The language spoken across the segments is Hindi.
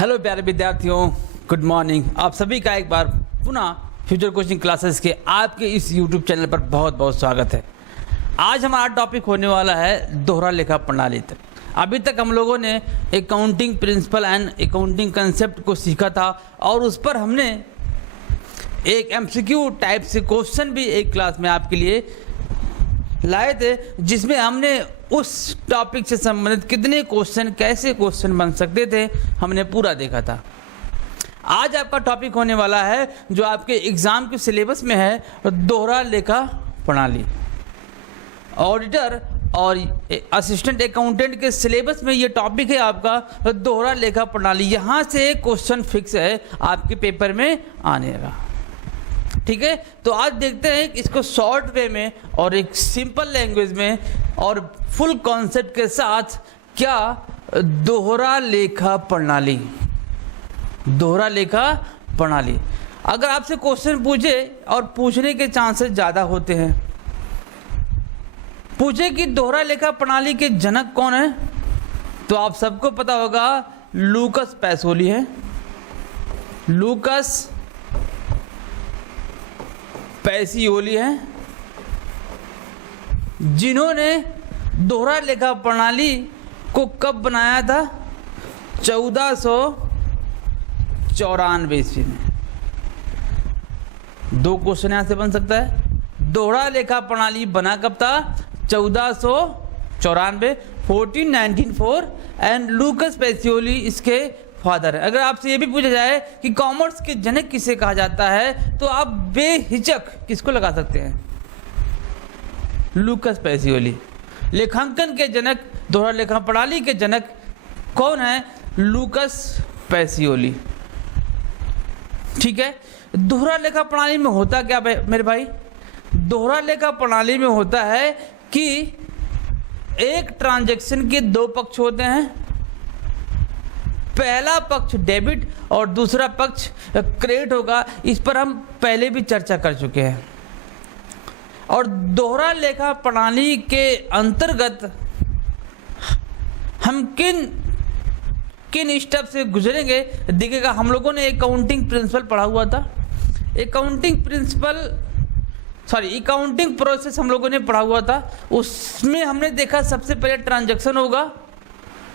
हेलो प्यारे विद्यार्थियों, गुड मॉर्निंग। आप सभी का एक बार पुनः फ्यूचर कोचिंग क्लासेस के आपके इस यूट्यूब चैनल पर बहुत बहुत स्वागत है। आज हमारा टॉपिक होने वाला है दोहरा लेखा प्रणाली। अभी तक हम लोगों ने accounting principle and accounting concept को सीखा था और उस पर हमने एक एमसीक्यू टाइप से क्वेश्चन भी एक क्लास में आपके लिए लाए थे, जिसमें हमने उस टॉपिक से संबंधित कितने क्वेश्चन, कैसे क्वेश्चन बन सकते थे, हमने पूरा देखा था। आज आपका टॉपिक होने वाला है जो आपके एग्जाम के सिलेबस में है, दोहरा लेखा प्रणाली। ऑडिटर और असिस्टेंट अकाउंटेंट के सिलेबस में ये टॉपिक है आपका दोहरा लेखा प्रणाली। यहाँ से क्वेश्चन फिक्स है आपके पेपर में आने का। ठीक है, तो आज देखते हैं इसको शॉर्ट वे में और एक सिंपल लैंग्वेज में और फुल कॉन्सेप्ट के साथ क्या दोहरा लेखा प्रणाली। दोहरा लेखा प्रणाली अगर आपसे क्वेश्चन पूछे और पूछने के चांसेस ज़्यादा होते हैं, पूछे कि दोहरा लेखा प्रणाली के जनक कौन है, तो आप सबको पता होगा लूकस पैसोली है। लूकस पैसियोली है, जिन्होंने दोहरा लेखा प्रणाली को कब बनाया था? 1494 ईस्वी में। दो क्वेश्चन यहां से बन सकता है। दोहरा लेखा प्रणाली बना कब था? 1494, 1494 एंड लूकस पैसियोली इसके फादर है। अगर आपसे ये भी पूछा जाए कि कॉमर्स के जनक किसे कहा जाता है, तो आप बेहिचक किसको लगा सकते हैं? लूकस पैसियोली। लेखांकन के जनक, दोहरा लेखा प्रणाली के जनक कौन है? लूकस पैसियोली। ठीक है, दोहरा लेखा प्रणाली में होता क्या मेरे भाई? दोहरा लेखा प्रणाली में होता है कि एक ट्रांजैक्शन के दो पक्ष होते हैं। पहला पक्ष डेबिट और दूसरा पक्ष क्रेडिट होगा। इस पर हम पहले भी चर्चा कर चुके हैं। और दोहरा लेखा प्रणाली के अंतर्गत हम किन स्टेप से गुजरेंगे दिखेगा। हम लोगों ने अकाउंटिंग प्रिंसिपल पढ़ा हुआ था। अकाउंटिंग प्रोसेस हम लोगों ने पढ़ा हुआ था। उसमें हमने देखा सबसे पहले ट्रांजैक्शन होगा,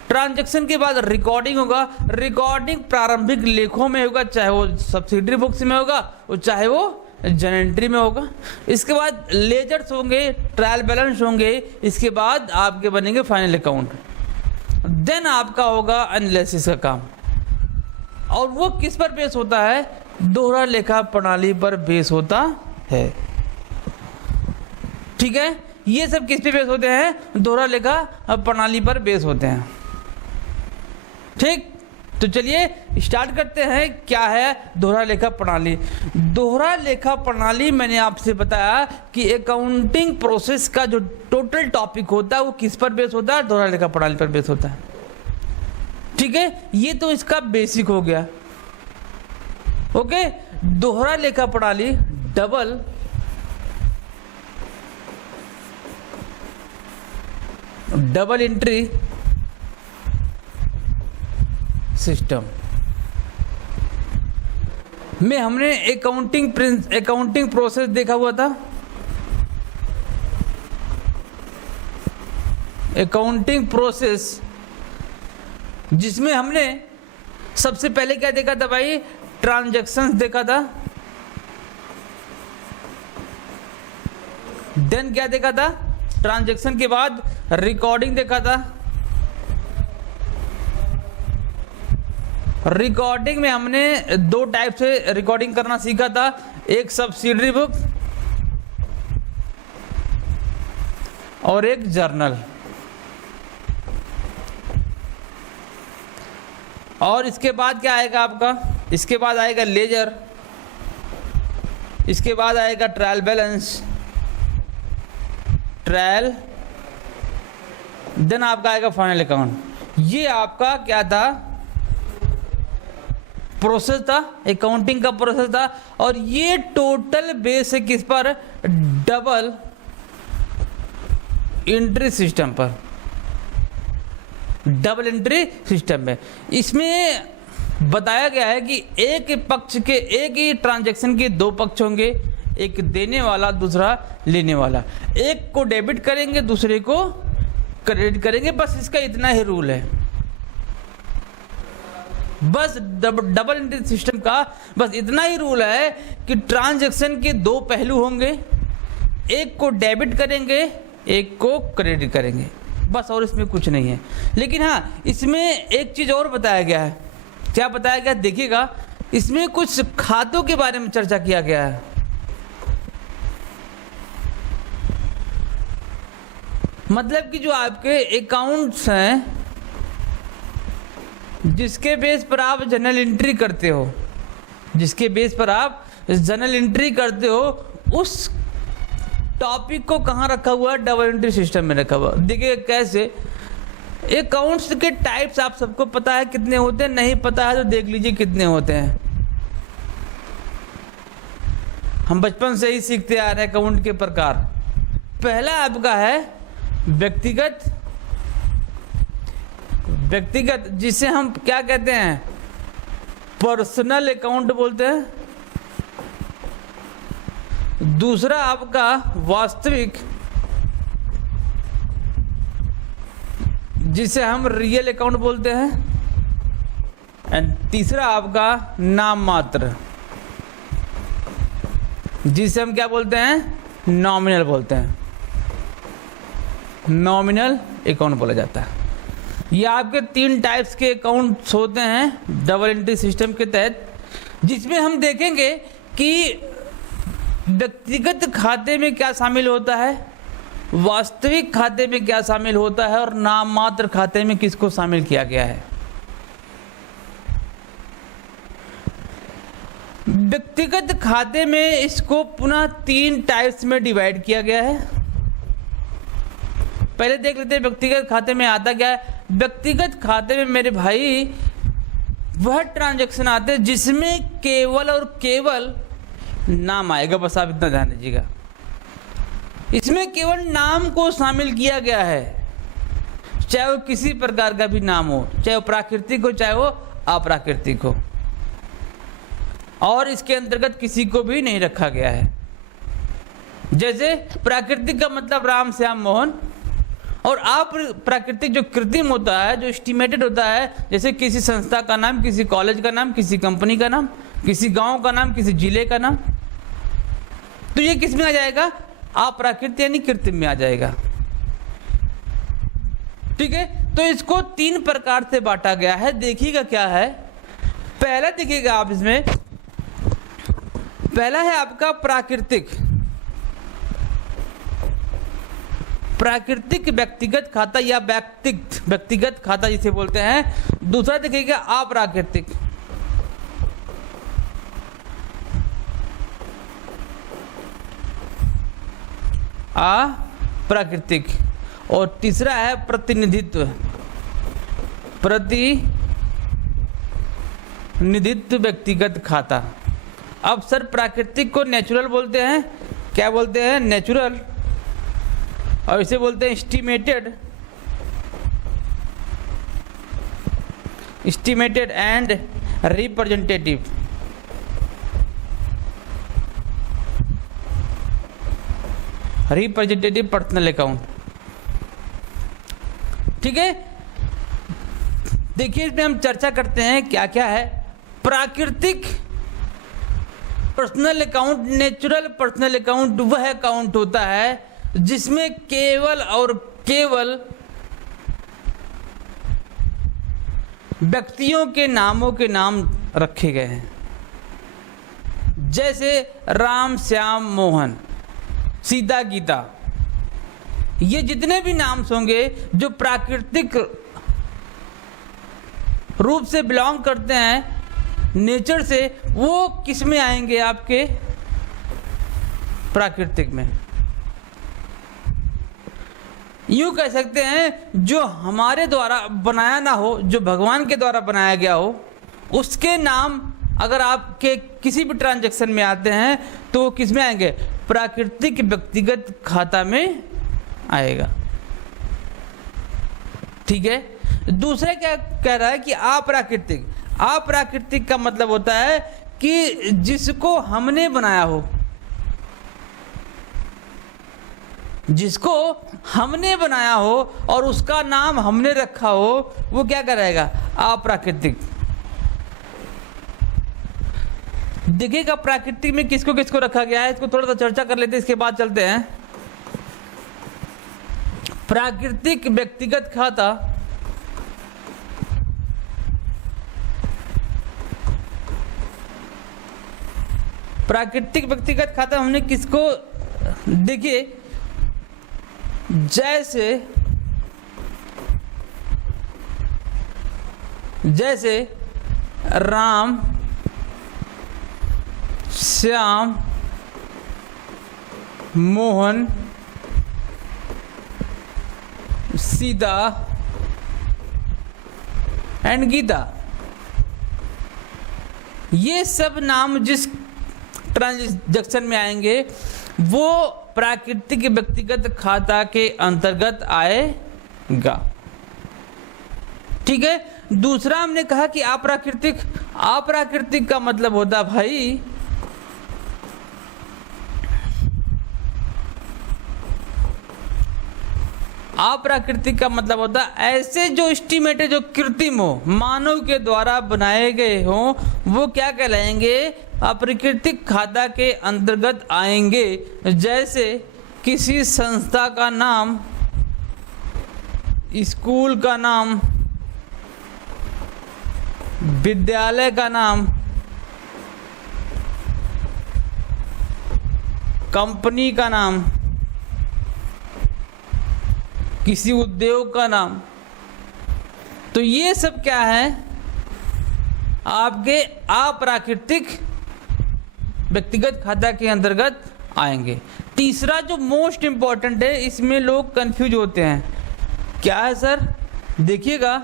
ट्रांजैक्शन के बाद रिकॉर्डिंग होगा। रिकॉर्डिंग प्रारंभिक लेखों में होगा, चाहे वो सब्सिडरी बुक्स में होगा और चाहे वो जर्नल एंट्री में होगा। इसके बाद लेजर्स होंगे, ट्रायल बैलेंस होंगे। इसके बाद आपके बनेंगे फाइनल अकाउंट। देन आपका होगा एनालिसिस का काम। और वो किस पर बेस होता है? दोहरा लेखा प्रणाली पर बेस होता है। ठीक है, ये सब किस पे बेस होते हैं? दोहरा लेखा प्रणाली पर बेस होते हैं। ठीक, तो चलिए स्टार्ट करते हैं। क्या है दोहरा लेखा प्रणाली? दोहरा लेखा प्रणाली मैंने आपसे बताया कि अकाउंटिंग प्रोसेस का जो टोटल टॉपिक होता है वो किस पर बेस होता है? दोहरा लेखा प्रणाली पर बेस होता है। ठीक है, ये तो इसका बेसिक हो गया। ओके, दोहरा लेखा प्रणाली डबल एंट्री सिस्टम में हमने अकाउंटिंग प्रोसेस देखा हुआ था। अकाउंटिंग प्रोसेस जिसमें हमने सबसे पहले क्या देखा था भाई? ट्रांजैक्शंस देखा था। देन क्या देखा था? ट्रांजैक्शन के बाद रिकॉर्डिंग देखा था। रिकॉर्डिंग में हमने दो टाइप से रिकॉर्डिंग करना सीखा था। एक सब्सिडरी बुक और एक जर्नल। और इसके बाद क्या आएगा आपका? इसके बाद आएगा लेजर, इसके बाद आएगा ट्रायल बैलेंस, देन आपका आएगा फाइनल अकाउंट। ये आपका क्या था? प्रोसेस था, अकाउंटिंग का प्रोसेस था। और ये टोटल बेस है किस पर? डबल एंट्री सिस्टम पर। डबल एंट्री सिस्टम में इसमें बताया गया है कि एक पक्ष के, एक ही ट्रांजैक्शन के दो पक्ष होंगे, एक देने वाला दूसरा लेने वाला। एक को डेबिट करेंगे दूसरे को क्रेडिट करेंगे, बस इसका इतना ही रूल है। बस डबल एंट्री सिस्टम का बस इतना ही रूल है कि ट्रांजैक्शन के दो पहलू होंगे, एक को डेबिट करेंगे एक को क्रेडिट करेंगे, बस, और इसमें कुछ नहीं है। लेकिन हाँ, इसमें एक चीज़ और बताया गया है। क्या बताया गया देखिएगा, इसमें कुछ खातों के बारे में चर्चा किया गया है। मतलब कि जो आपके अकाउंट्स हैं जिसके बेस पर आप जनरल एंट्री करते हो, जिसके बेस पर आप जनरल एंट्री करते हो, उस टॉपिक को कहाँ रखा हुआ है? डबल एंट्री सिस्टम में रखा हुआ। देखिए कैसे। अकाउंट्स के टाइप्स आप सबको पता है कितने होते हैं, नहीं पता है तो देख लीजिए कितने होते हैं। हम बचपन से ही सीखते आ रहे हैं अकाउंट के प्रकार। पहला आपका है व्यक्तिगत, जिसे हम क्या कहते हैं? पर्सनल अकाउंट बोलते हैं। दूसरा आपका वास्तविक, जिसे हम रियल अकाउंट बोलते हैं। एंड तीसरा आपका नाम मात्र, जिसे हम क्या बोलते हैं? नॉमिनल बोलते हैं। नॉमिनल अकाउंट बोला जाता है। ये आपके 3 टाइप्स के अकाउंट्स होते हैं डबल एंट्री सिस्टम के तहत, जिसमें हम देखेंगे कि व्यक्तिगत खाते में क्या शामिल होता है, वास्तविक खाते में क्या शामिल होता है, और नाम मात्र खाते में किसको शामिल किया गया है। व्यक्तिगत खाते में इसको पुनः 3 टाइप्स में डिवाइड किया गया है। पहले देख लेते हैं व्यक्तिगत खाते में आता क्या है। व्यक्तिगत खाते में मेरे भाई वह ट्रांजैक्शन आते हैं जिसमें केवल और केवल नाम आएगा, बस आप इतना ध्यान दीजिएगा। इसमें केवल नाम को शामिल किया गया है, चाहे वो किसी प्रकार का भी नाम हो, चाहे वो प्राकृतिक हो चाहे वो अप्राकृतिक हो, और इसके अंतर्गत किसी को भी नहीं रखा गया है। जैसे प्राकृतिक का मतलब राम श्याम मोहन, और अप्राकृतिक जो कृत्रिम होता है, जो एस्टिमेटेड होता है, जैसे किसी संस्था का नाम, किसी कॉलेज का नाम, किसी कंपनी का नाम, किसी गांव का नाम, किसी जिले का नाम, तो ये किस में आ जाएगा? अप्राकृतिक यानी कृत्रिम में आ जाएगा। ठीक है, तो इसको 3 प्रकार से बांटा गया है। देखिएगा क्या है। पहला देखिएगा आप, इसमें पहला है आपका प्राकृतिक व्यक्तिगत खाता या व्यक्तिगत खाता जिसे बोलते हैं। दूसरा देखिएगा अप्राकृतिक। अप्राकृतिक। और तीसरा है प्रतिनिधित्व व्यक्तिगत खाता। अब सर प्राकृतिक को नेचुरल बोलते हैं, क्या बोलते हैं? नेचुरल। और इसे बोलते हैं estimated and representative. Personal account. ठीक है, देखिए इसमें हम चर्चा करते हैं क्या क्या है। प्राकृतिक personal account, natural personal account वह अकाउंट होता है जिसमें केवल और केवल व्यक्तियों के नामों के नाम रखे गए हैं। जैसे राम श्याम मोहन, सीता गीता, ये जितने भी नाम होंगे जो प्राकृतिक रूप से बिलोंग करते हैं नेचर से, वो किस में आएंगे? आपके प्राकृतिक में। यूँ कह सकते हैं जो हमारे द्वारा बनाया ना हो, जो भगवान के द्वारा बनाया गया हो, उसके नाम अगर आपके किसी भी ट्रांजैक्शन में आते हैं तो वो किस में आएंगे? प्राकृतिक व्यक्तिगत खाता में आएगा। ठीक है। दूसरे क्या कह रहा है कि अप्राकृतिक का मतलब होता है कि जिसको हमने बनाया हो, जिसको हमने बनाया हो और उसका नाम हमने रखा हो, वो क्या करेगा? अप्राकृतिक। देखिएगा प्राकृतिक में किसको किसको रखा गया है, इसको थोड़ा सा चर्चा कर लेते हैं, इसके बाद चलते हैं। प्राकृतिक व्यक्तिगत खाता, प्राकृतिक व्यक्तिगत खाता हमने किसको, देखिए जैसे राम, श्याम, मोहन, सीता एंड गीता, ये सब नाम जिस ट्रांजैक्शन में आएंगे वो प्राकृतिक व्यक्तिगत खाता के अंतर्गत आएगा। ठीक है। दूसरा हमने कहा कि अप्राकृतिक, अप्राकृतिक का मतलब होता भाई अप्राकृतिक का मतलब होता ऐसे जो एस्टिमेटेड, जो कृत्रिम हो, मानव के द्वारा बनाए गए हो, वो क्या कहलाएंगे? अप्राकृतिक खाता के अंतर्गत आएंगे। जैसे किसी संस्था का नाम, स्कूल का नाम, विद्यालय का नाम, कंपनी का नाम, किसी उद्योग का नाम, तो ये सब क्या है? आपके अप्राकृतिक व्यक्तिगत खाता के अंतर्गत आएंगे। तीसरा जो मोस्ट इंपॉर्टेंट है, इसमें लोग कंफ्यूज होते हैं, क्या है सर? देखिएगा,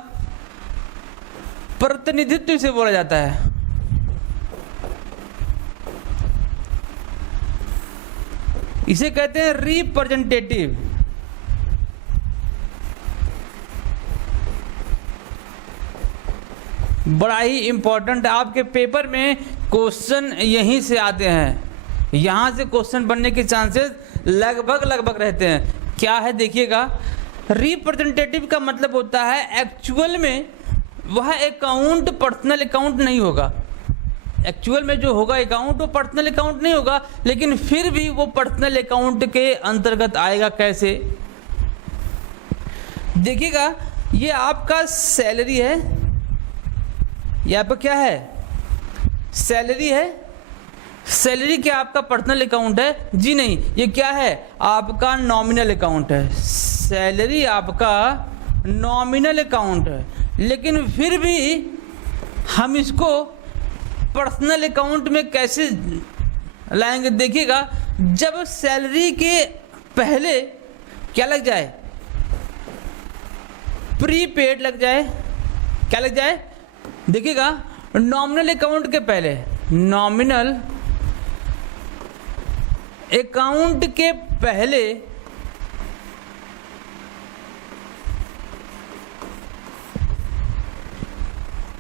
प्रतिनिधित्व से बोला जाता है। इसे कहते हैं रिप्रेजेंटेटिव। बड़ा ही इंपॉर्टेंट, आपके पेपर में क्वेश्चन यहीं से आते हैं, यहाँ से क्वेश्चन बनने के चांसेस लगभग रहते हैं। क्या है देखिएगा, रिप्रेजेंटेटिव का मतलब होता है एक्चुअल में वह अकाउंट पर्सनल अकाउंट नहीं होगा। एक्चुअल में जो होगा अकाउंट वो पर्सनल अकाउंट नहीं होगा, लेकिन फिर भी वो पर्सनल अकाउंट के अंतर्गत आएगा। कैसे? देखिएगा, ये आपका सैलरी है, ये आपका क्या है? सैलरी है। सैलरी क्या आपका पर्सनल अकाउंट है? जी नहीं, ये क्या है? आपका नॉमिनल अकाउंट है। सैलरी आपका नॉमिनल अकाउंट है, लेकिन फिर भी हम इसको पर्सनल अकाउंट में कैसे लाएंगे? देखिएगा, जब सैलरी के पहले क्या लग जाए? प्रीपेड लग जाए। क्या लग जाए? देखिएगा, नॉमिनल अकाउंट के पहले, नॉमिनल अकाउंट के पहले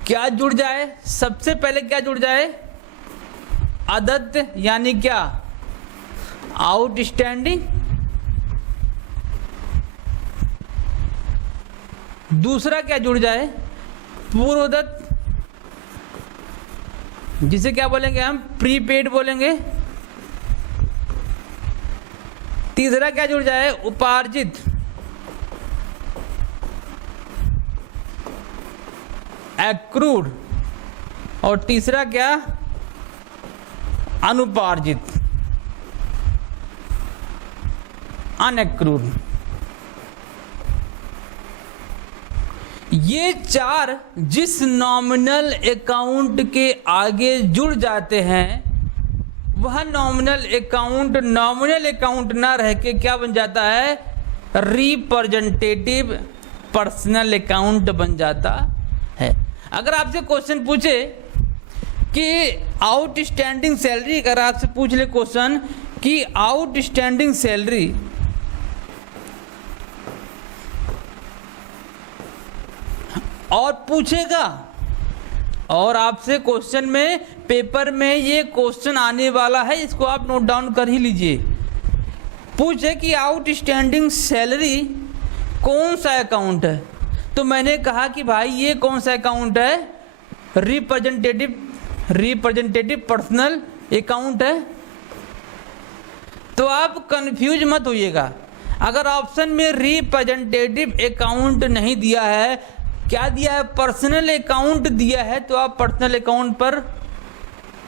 क्या जुड़ जाए? सबसे पहले क्या जुड़ जाए? अदत्त, यानी क्या? आउटस्टैंडिंग। दूसरा क्या जुड़ जाए? पूर्वदत्त, जिसे क्या बोलेंगे हम? प्रीपेड बोलेंगे। तीसरा क्या जुड़ जाए? उपार्जित। एक्रूड। और तीसरा क्या? अनुपार्जित, अनएक्रूड। ये चार जिस नॉमिनल अकाउंट के आगे जुड़ जाते हैं, वह नॉमिनल अकाउंट ना रह के क्या बन जाता है? रिप्रेजेंटेटिव पर्सनल अकाउंट बन जाता है। अगर आपसे क्वेश्चन पूछे कि आउटस्टैंडिंग सैलरी, अगर आपसे पूछ ले क्वेश्चन कि आउटस्टैंडिंग सैलरी और और आपसे क्वेश्चन में पेपर में ये क्वेश्चन आने वाला है, इसको आप नोट डाउन कर ही लीजिए। पूछे कि आउटस्टैंडिंग सैलरी कौन सा अकाउंट है, तो मैंने कहा कि भाई ये कौन सा अकाउंट है, रिप्रेजेंटेटिव पर्सनल अकाउंट है। तो आप कंफ्यूज मत होइएगा, अगर ऑप्शन में रिप्रेजेंटेटिव अकाउंट नहीं दिया है, क्या दिया है, पर्सनल अकाउंट दिया है, तो आप पर्सनल अकाउंट पर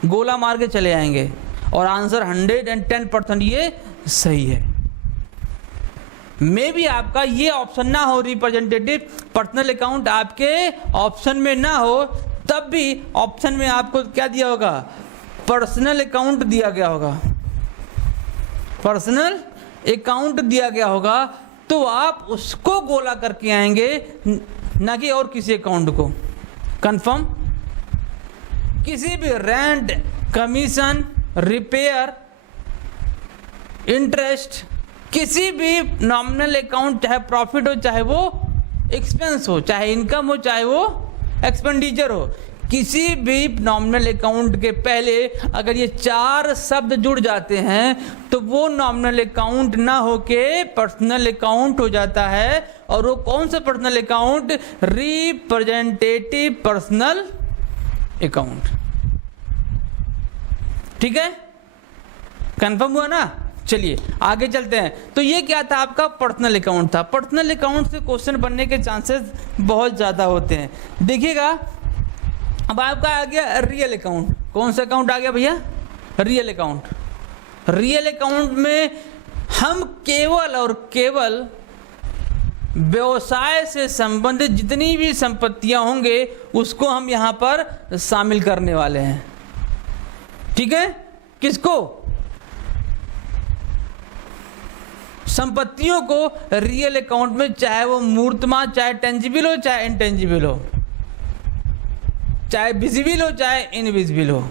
गोला मार के चले आएंगे और आंसर 110% ये सही है। मे भी आपका ये ऑप्शन ना हो, रिप्रेजेंटेटिव पर्सनल अकाउंट आपके ऑप्शन में ना हो, तब भी ऑप्शन में आपको क्या दिया होगा, पर्सनल अकाउंट दिया गया होगा, पर्सनल अकाउंट दिया गया होगा, तो आप उसको गोला करके आएंगे, ना कि और किसी अकाउंट को। कंफर्म? किसी भी रेंट, कमीशन, रिपेयर, इंटरेस्ट, किसी भी नॉमिनल अकाउंट, चाहे प्रॉफिट हो, चाहे वो एक्सपेंस हो, चाहे इनकम हो, चाहे वो एक्सपेंडिचर हो, किसी भी नॉमिनल अकाउंट के पहले अगर ये 4 शब्द जुड़ जाते हैं तो वो नॉमिनल अकाउंट ना होके पर्सनल अकाउंट हो जाता है। और वो कौन सा personal account, representative personal account. ठीक है, कंफर्म हुआ ना? चलिए आगे चलते हैं। तो ये क्या था, आपका पर्सनल अकाउंट था। पर्सनल अकाउंट से क्वेश्चन बनने के चांसेस बहुत ज़्यादा होते हैं। देखिएगा, अब आपका आ गया रियल अकाउंट। कौन सा अकाउंट आ गया भैया? Real account. रियल अकाउंट में हम केवल और केवल व्यवसाय से संबंधित जितनी भी संपत्तियां होंगे उसको हम यहां पर शामिल करने वाले हैं। ठीक है, किसको? संपत्तियों को रियल अकाउंट में, चाहे वो मूर्तमान, चाहे टेंजिबल हो, चाहे इनटेंजिबल हो, चाहे विजिबल हो, चाहे इनविजिबल हो,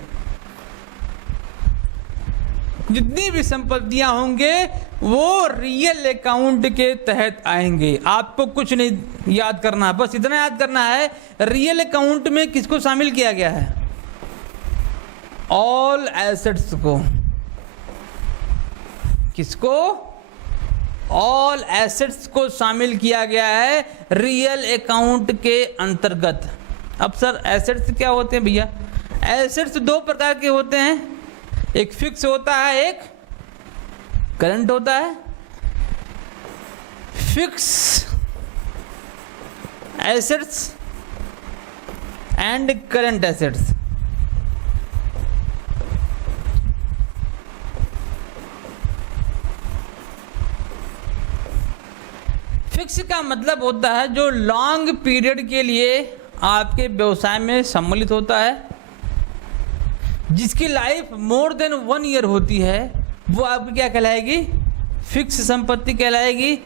जितनी भी संपत्तियां होंगे वो रियल अकाउंट के तहत आएंगे। आपको कुछ नहीं याद करना है, बस इतना याद करना है, रियल अकाउंट में किसको शामिल किया गया है? ऑल एसेट्स को। किसको? ऑल एसेट्स को शामिल किया गया है रियल अकाउंट के अंतर्गत। अब सर एसेट्स क्या होते हैं भैया? एसेट्स 2 प्रकार के होते हैं, एक फिक्स होता है, एक करंट होता है। Fix assets and current assets. Fix का मतलब होता है जो लॉन्ग पीरियड के लिए आपके व्यवसाय में सम्मिलित होता है, जिसकी लाइफ मोर देन 1 ईयर होती है, वो आपकी क्या कहलाएगी? फिक्स संपत्ति कहलाएगी।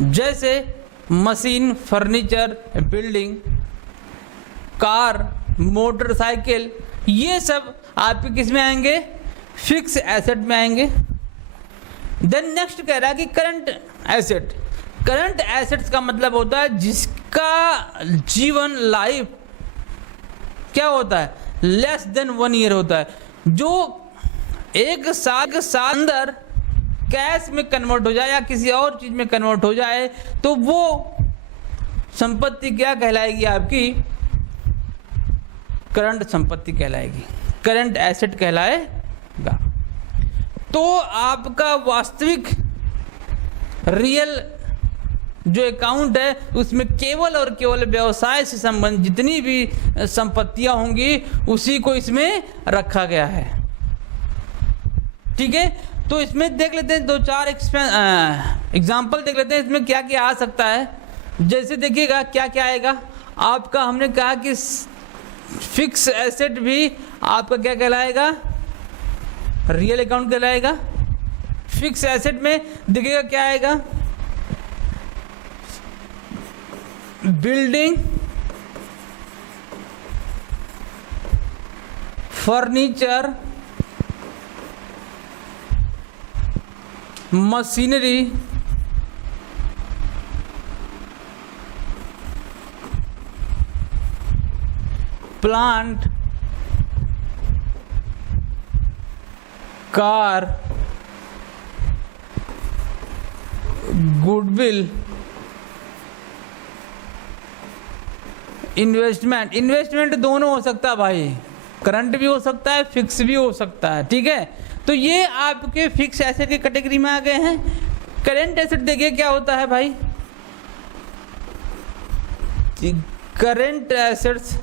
जैसे machine, furniture, building, car, motorcycle, ये सब आपके किस में आएंगे? फिक्स एसेट में आएंगे। देन नेक्स्ट कह रहा है कि करंट एसेट। करंट एसेट्स का मतलब होता है जिसका जीवन लाइफ क्या होता है? लेस देन 1 ईयर होता है, जो 1 साल अंदर कैश में कन्वर्ट हो जाए या किसी और चीज में कन्वर्ट हो जाए तो वो संपत्ति क्या कहलाएगी? आपकी करंट संपत्ति कहलाएगी, करंट एसेट कहलाएगा। तो आपका वास्तविक रियल जो अकाउंट है उसमें केवल और केवल व्यवसाय से संबंधित जितनी भी संपत्तियां होंगी उसी को इसमें रखा गया है। ठीक है, तो इसमें देख लेते हैं 2-4 एग्जाम्पल देख लेते हैं इसमें क्या क्या आ सकता है। जैसे देखिएगा क्या क्या आएगा आपका, हमने कहा कि फिक्स एसेट भी आपका क्या कहलाएगा? रियल अकाउंट कहलाएगा। फिक्स एसेट में देखिएगा क्या आएगा? Building, furniture, machinery, plant, car, goodwill, investment दोनों हो सकता है भाई, करंट भी हो सकता है, फिक्स भी हो सकता है, ठीक है। तो ये आपके फिक्स एसेट की कैटेगरी में आ गए हैं। करंट एसेट देखिए क्या होता है भाई, करंट एसेट्स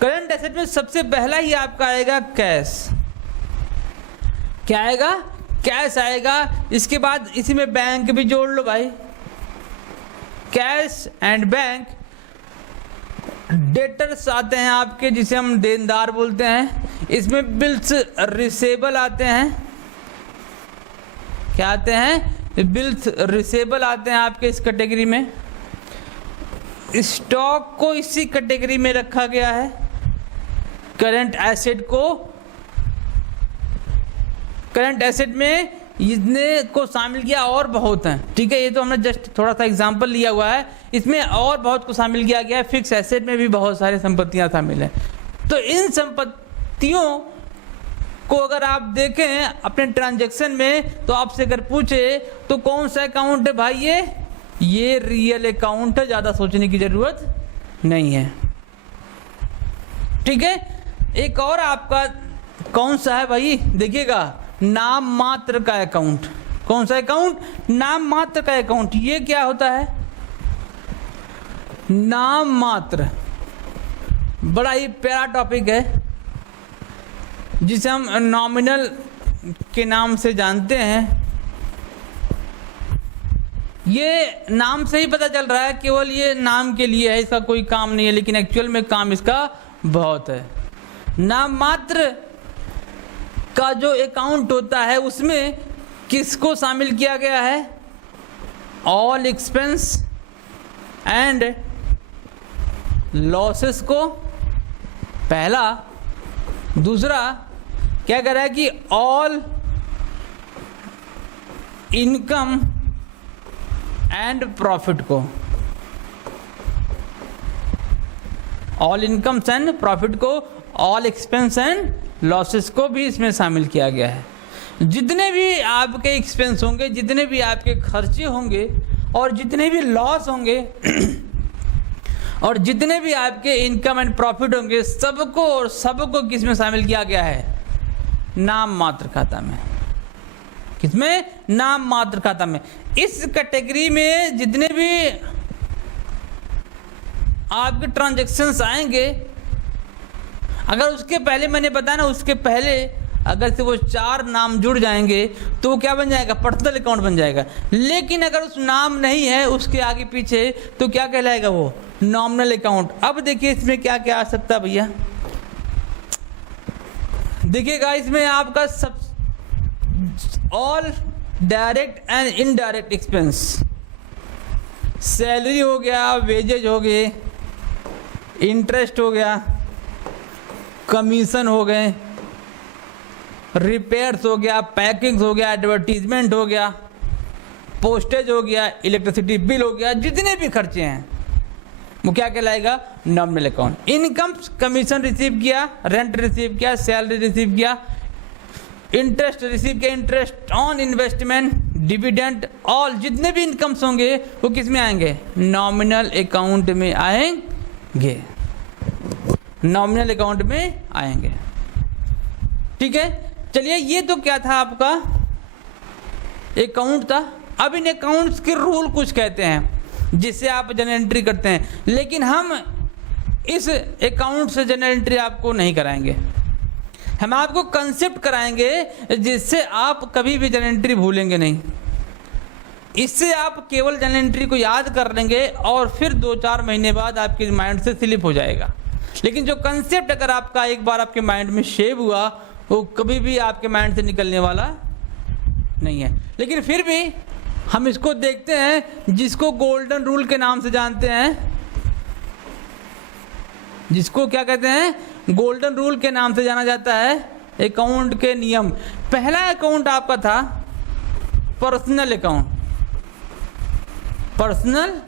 करंट एसेट में सबसे पहला ही आपका आएगा कैश। क्या आएगा? कैश आएगा। इसके बाद इसी में बैंक भी जोड़ लो भाई, कैश एंड बैंक। डेटर्स आते हैं आपके, जिसे हम देनदार बोलते हैं। इसमें बिल्स रिसेबल आते हैं। क्या आते हैं? बिल्स रिसेबल आते हैं आपके इस कैटेगरी में। स्टॉक को इसी कैटेगरी में रखा गया है। करंट एसेट को, करंट एसेट में इतने को शामिल किया और बहुत हैं, ठीक है। ये तो हमने जस्ट थोड़ा सा एग्जांपल लिया हुआ है, इसमें और बहुत को शामिल किया गया है। फिक्स एसेट में भी बहुत सारी संपत्तियां शामिल हैं। तो इन संपत्तियों को अगर आप देखें अपने ट्रांजैक्शन में, तो आपसे अगर पूछे तो कौन सा अकाउंट है भाई? ये रियल अकाउंट है, ज़्यादा सोचने की जरूरत नहीं है, ठीक है। एक और आपका कौन सा है भाई? देखिएगा, नाम मात्र का अकाउंट। कौन सा अकाउंट? नाम मात्र का अकाउंट। ये क्या होता है? नाम मात्र, बड़ा ही प्यारा टॉपिक है, जिसे हम नॉमिनल के नाम से जानते हैं। ये नाम से ही पता चल रहा है, केवल ये नाम के लिए है, इसका कोई काम नहीं है, लेकिन एक्चुअल में काम इसका बहुत है। नाम मात्र का जो अकाउंट होता है, उसमें किसको शामिल किया गया है? ऑल एक्सपेंस एंड लॉसेस को, पहला। दूसरा क्या कर रहा है कि ऑल इनकम एंड प्रॉफिट को, ऑल इनकम्स एंड प्रॉफिट को, ऑल एक्सपेंस एंड लॉसेस को भी इसमें शामिल किया गया है। जितने भी आपके एक्सपेंस होंगे, जितने भी आपके खर्चे होंगे, और जितने भी लॉस होंगे और जितने भी आपके इनकम एंड प्रॉफिट होंगे, सबको और सबको किस में शामिल किया गया है? नाम मात्र खाता में। किसमें? नाम मात्र खाता में। इस कैटेगरी में जितने भी आपके ट्रांजैक्शंस आएंगे, अगर उसके पहले मैंने बताया ना, उसके पहले अगर से वो 4 नाम जुड़ जाएंगे तो वो क्या बन जाएगा? पर्सनल अकाउंट बन जाएगा। लेकिन अगर उस नाम नहीं है उसके आगे पीछे, तो क्या कहलाएगा वो? Nominal account. अब देखिए इसमें क्या क्या आ सकता है भैया। देखिएगा, इसमें आपका सब all direct and indirect expense, salary हो गया, वेजेज हो गए, इंटरेस्ट हो गया, कमीशन हो गए, रिपेयर्स हो गया, पैकिंग हो गया, एडवर्टीजमेंट हो गया, पोस्टेज हो गया, इलेक्ट्रिसिटी बिल हो गया, जितने भी खर्चे हैं वो क्या कहलाएगा? Nominal account. Income, commission receive किया, रेंट रिसीव किया, सैलरी रिसीव किया, इंटरेस्ट रिसीव किया, interest on investment, dividend, all जितने भी इनकम्स होंगे वो किस में आएंगे? नॉमिनल अकाउंट में आएंगे। नॉमिनल अकाउंट में आएंगे, ठीक है। चलिए, ये तो क्या था? आपका अकाउंट था। अब इन अकाउंट्स के रूल कुछ कहते हैं जिससे आप जनरल एंट्री करते हैं, लेकिन हम इस अकाउंट से जनरल एंट्री आपको नहीं कराएंगे। हम आपको कंसेप्ट कराएंगे जिससे आप कभी भी जनरल एंट्री भूलेंगे नहीं। इससे आप केवल जनरल एंट्री को याद कर लेंगे और फिर 2-4 महीने बाद आपके माइंड से स्लिप हो जाएगा। लेकिन जो कंसेप्ट अगर आपका एक बार आपके माइंड में शेव हुआ, वो कभी भी आपके माइंड से निकलने वाला नहीं है। लेकिन फिर भी हम इसको देखते हैं, जिसको गोल्डन रूल के नाम से जानते हैं, जिसको क्या कहते हैं? गोल्डन रूल के नाम से जाना जाता है। अकाउंट के नियम। पहला अकाउंट आपका था पर्सनल अकाउंट। Personal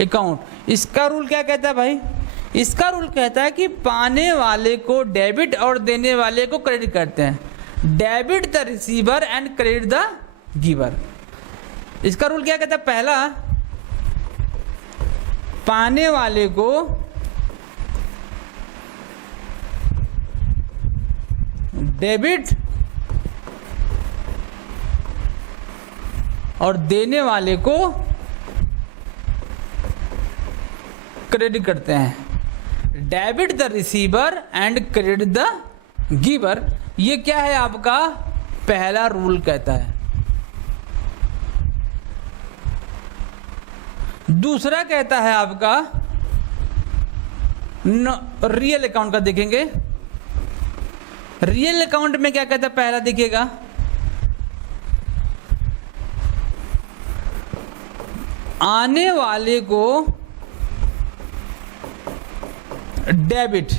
account. इसका रूल क्या कहता है भाई? इसका रूल कहता है कि पाने वाले को डेबिट और देने वाले को क्रेडिट करते हैं। Debit the receiver and credit the giver. इसका रूल क्या कहता है? पहला, पाने वाले को डेबिट और देने वाले को क्रेडिट करते हैं। Debit the receiver and credit the giver, ये क्या है आपका पहला रूल कहता है। दूसरा कहता है आपका रियल अकाउंट का। देखेंगे रियल अकाउंट में क्या कहता है? पहला देखिएगा, आने वाले को डेबिट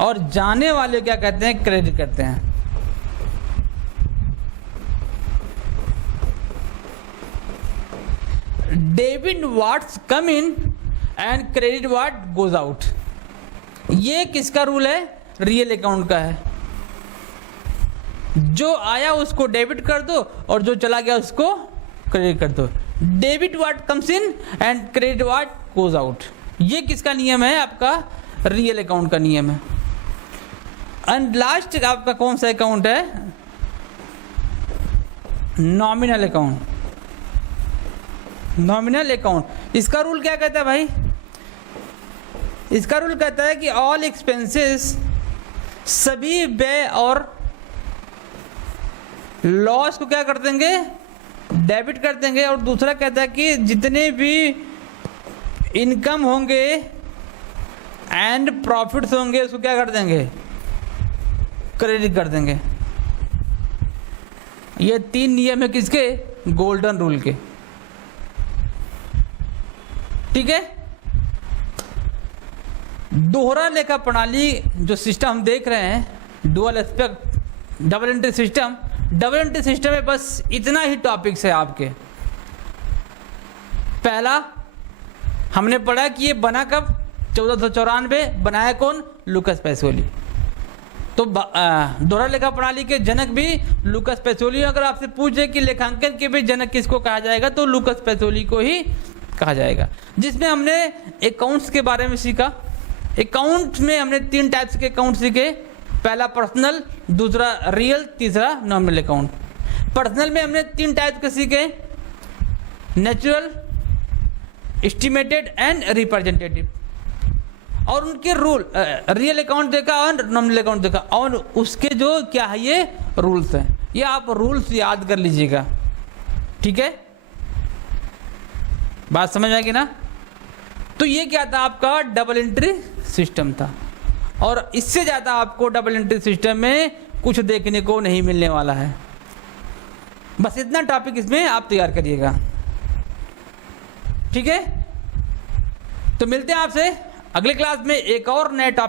और जाने वाले क्या कहते हैं? क्रेडिट करते हैं। Debit what's come in and credit what goes out. ये किसका रूल है? रियल अकाउंट का है। जो आया उसको डेबिट कर दो और जो चला गया उसको क्रेडिट कर दो। Debit what comes in and credit what goes out. ये किसका नियम है? आपका रियल अकाउंट का नियम है। एंड लास्ट आपका कौन सा अकाउंट है? Nominal account. नॉमिनल अकाउंट, इसका रूल क्या कहता है भाई? इसका रूल कहता है कि ऑल एक्सपेंसेस, सभी व्यय और लॉस को क्या कर देंगे? डेबिट कर देंगे। और दूसरा कहता है कि जितने भी इनकम होंगे एंड प्रॉफिट्स होंगे उसको क्या कर देंगे? क्रेडिट कर देंगे। ये तीन नियम है किसके? गोल्डन रूल के। ठीक है। दोहरा लेखा प्रणाली जो सिस्टम हम देख रहे हैं, dual aspect double entry system. Double entry system में बस इतना ही टॉपिक्स है आपके। पहला हमने पढ़ा कि ये बना कब? 1494। बनाया कौन? लूकास पैसोली। तो दोहरा लेखा प्रणाली के जनक भी लूकास पैसोली। अगर आपसे पूछे कि लेखांकन के भी जनक किसको कहा जाएगा, तो लूकास पैसोली को ही कहा जाएगा। जिसमें हमने अकाउंट्स के बारे में सीखा। अकाउंट में हमने 3 टाइप्स के अकाउंट सीखे। पहला पर्सनल, दूसरा रियल, तीसरा नॉमिनल अकाउंट। पर्सनल में हमने 3 टाइप के सीखे, नेचुरल, एस्टिमेटेड एंड रिप्रेजेंटेटिव। और उनके रूल, रियल अकाउंट देखा और नॉमिनल अकाउंट देखा, और उसके जो क्या है ये रूल्स हैं। ये आप रूल्स याद कर लीजिएगा। ठीक है, बात समझ आएगी ना? तो ये क्या था? आपका डबल एंट्री सिस्टम था। और इससे ज़्यादा आपको डबल एंट्री सिस्टम में कुछ देखने को नहीं मिलने वाला है। बस इतना टॉपिक इसमें आप तैयार करिएगा। ठीक है, तो मिलते हैं आपसे अगले क्लास में एक और नए टॉपिक